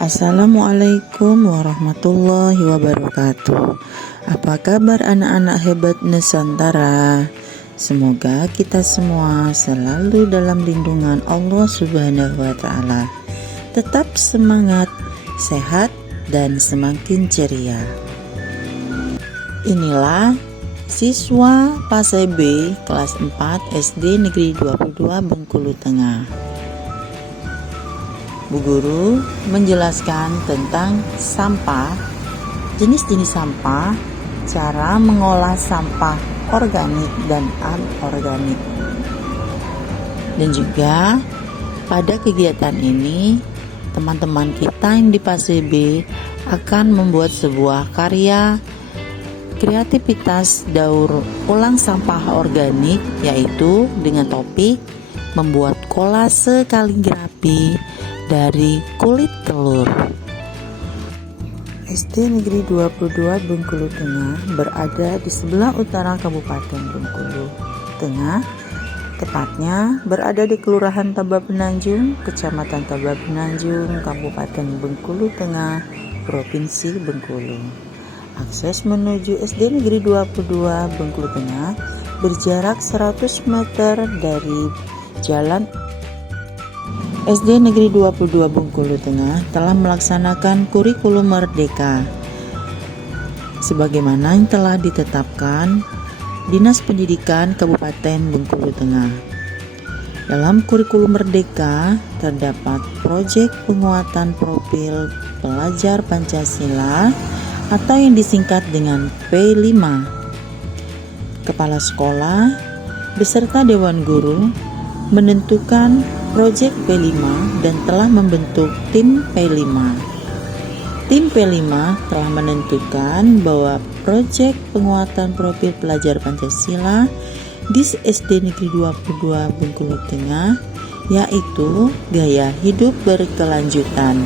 Assalamualaikum warahmatullahi wabarakatuh. Apa kabar anak-anak hebat Nusantara? Semoga kita semua selalu dalam lindungan Allah Subhanahu wa Ta'ala. Tetap semangat, sehat, dan semakin ceria. Inilah siswa PASE B kelas 4 SD Negeri 22 Bengkulu Tengah. Bu Guru menjelaskan tentang sampah, jenis-jenis sampah, cara mengolah sampah organik dan anorganik. Dan juga pada kegiatan ini, teman-teman kita yang di PASE B akan membuat sebuah karya kreativitas daur ulang sampah organik, yaitu dengan topik membuat kolase kaligrafi dari kulit telur. SD Negeri 22 Bengkulu Tengah berada di sebelah utara Kabupaten Bengkulu Tengah, tepatnya berada di Kelurahan Tabapenanjung, Kecamatan Tabapenanjung, Kabupaten Bengkulu Tengah, Provinsi Bengkulu. Akses menuju SD Negeri 22 Bengkulu Tengah berjarak 100 meter dari jalan. SD Negeri 22 Bengkulu Tengah telah melaksanakan kurikulum merdeka sebagaimana yang telah ditetapkan Dinas Pendidikan Kabupaten Bengkulu Tengah. Dalam kurikulum merdeka terdapat proyek penguatan profil pelajar Pancasila atau yang disingkat dengan P5. Kepala sekolah beserta Dewan Guru menentukan proyek P5 dan telah membentuk tim P5. Tim P5 telah menentukan bahwa proyek penguatan profil pelajar Pancasila di SD Negeri 22 Bengkulu Tengah yaitu gaya hidup berkelanjutan.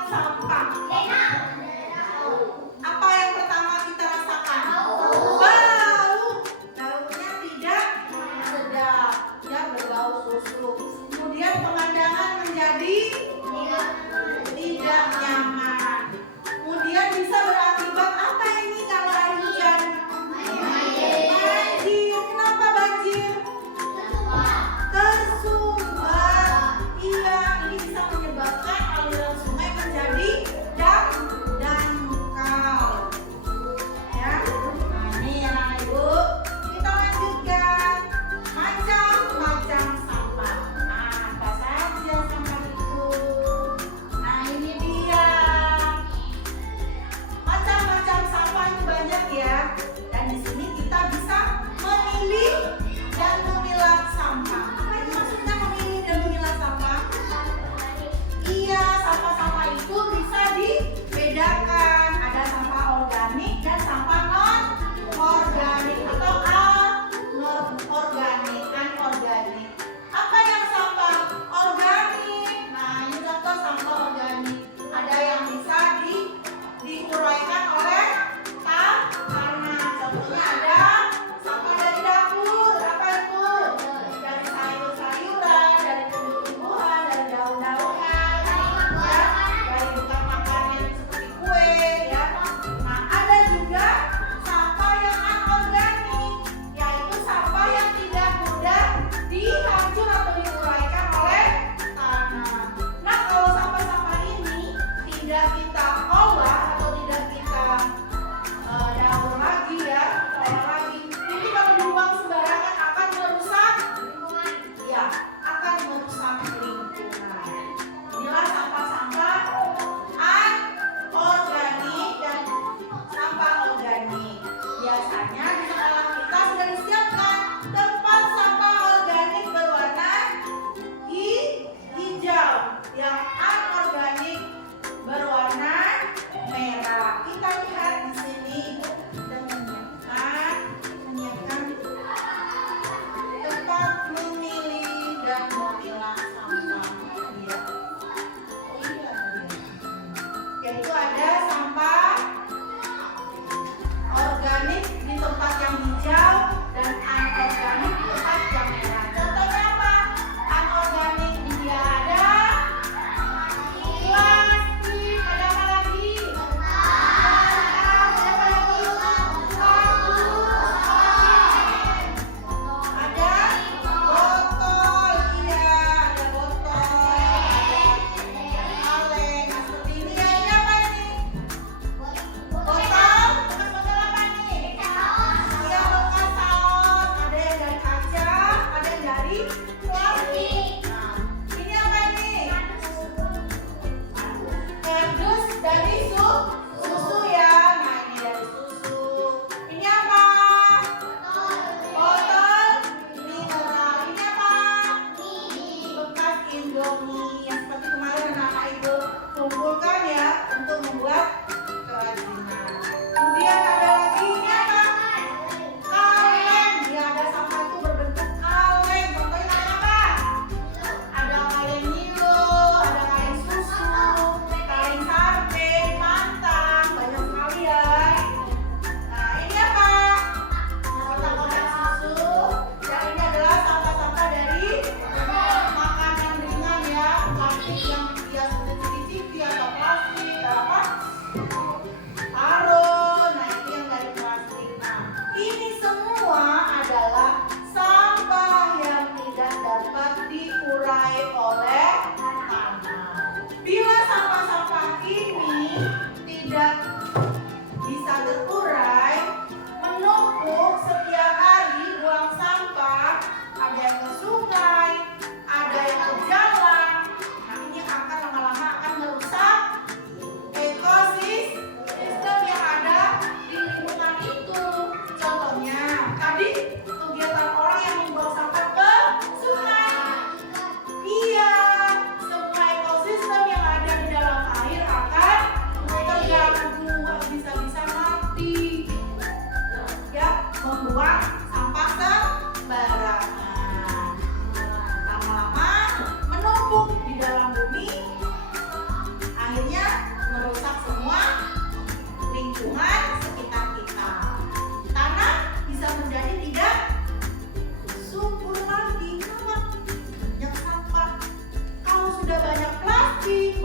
tempat sampah. Apa yang pertama kita rasakan? Bau. Baunya tidak sedap, ya berbau busuk. Kemudian pemandangan menjadi tidak nyaman. Kemudian bisa berakibat apa ini kalau air hujan? Banjir. Kenapa banjir? Tersumbat. Iya, ini bisa menyebabkan aliran sungai menjadi dangkal.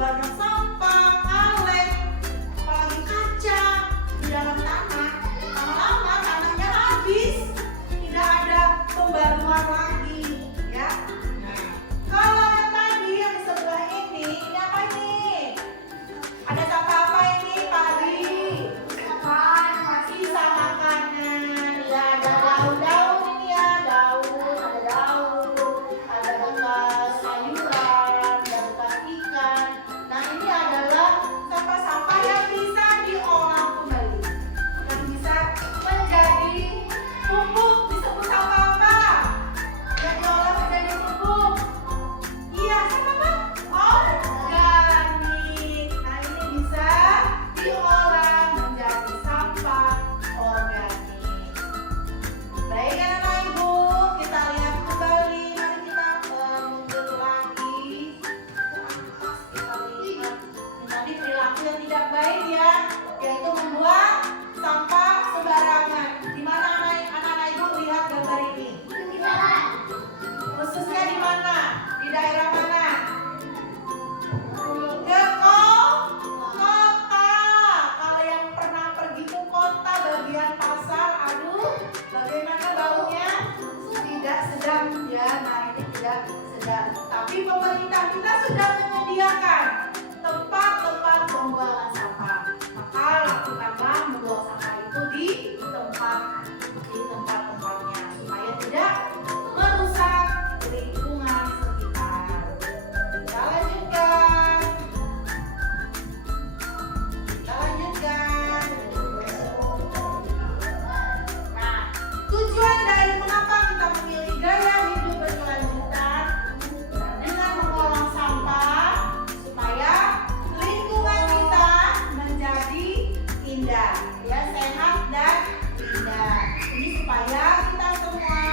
banyak sampah, kaleng, apalagi kaca di dalam tanah. Lama-lama tanahnya habis, tidak ada pembaruan lagi, ya. Nah, kalau yang tadi yang di sebelah ini apa nih? Ada sampah apa ini, Pak Adi? Sisa makanan, ya ada daun-daun ini ya, ada daun, ada bekas sayuran, ada bekas ikan. Nah ini adalah sampah-sampah yang bisa diolah kembali, yang bisa menjadi pupuk. Disebut sampah apa? Yang diolah menjadi pupuk. Iya, sampah apa? Organik. Nah ini bisa diolah menjadi sampah organik. Baik anak-anak ibu, kita lihat kembali. Mari kita mundur lagi ke atas. Kita lihat ini tadi perilaku yang tidak baik ya, yaitu membuang sampah sembarangan. Di mana anak-anak ibu lihat gambar ini? Khususnya di mana? Di daerah mana? Ke kota. Kalau yang pernah pergi ke kota bagian pasar, aduh, bagaimana baunya? Tidak sedap ya. Nah ini tidak sedap. Tapi pemerintah kita sudah menyediakan tempat-tempat pembuangan sampah. Maka lakukanlah membuang sampah itu di tempat-tempatnya supaya tidak merusak lingkungan sekitar. Kita lanjutkan. Nah, tujuan dari mengapa kita memilih gaya hidup berkelanjutan dengan mengolah sampah supaya lingkungan kita menjadi indah, ya, sehat dan indah. Ini supaya kita semua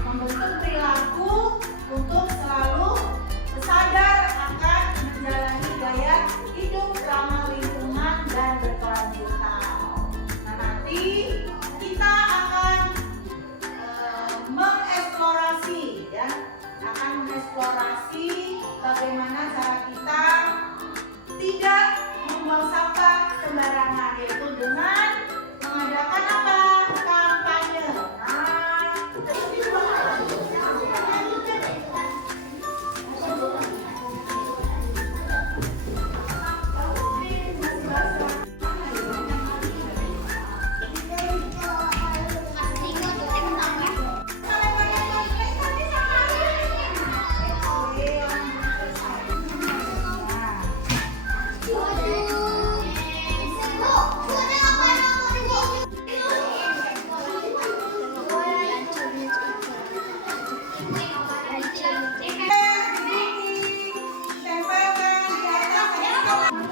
membentuk perilaku untuk selalu sadar akan menjalani gaya hidup ramah lingkungan dan berkelanjutan. Nah nanti kita akan mengeksplorasi ya, bagaimana cara kita tidak membuang sampah sembarangan, yaitu dengan mengadakan apa? Kampanye. Tempelkan di atas.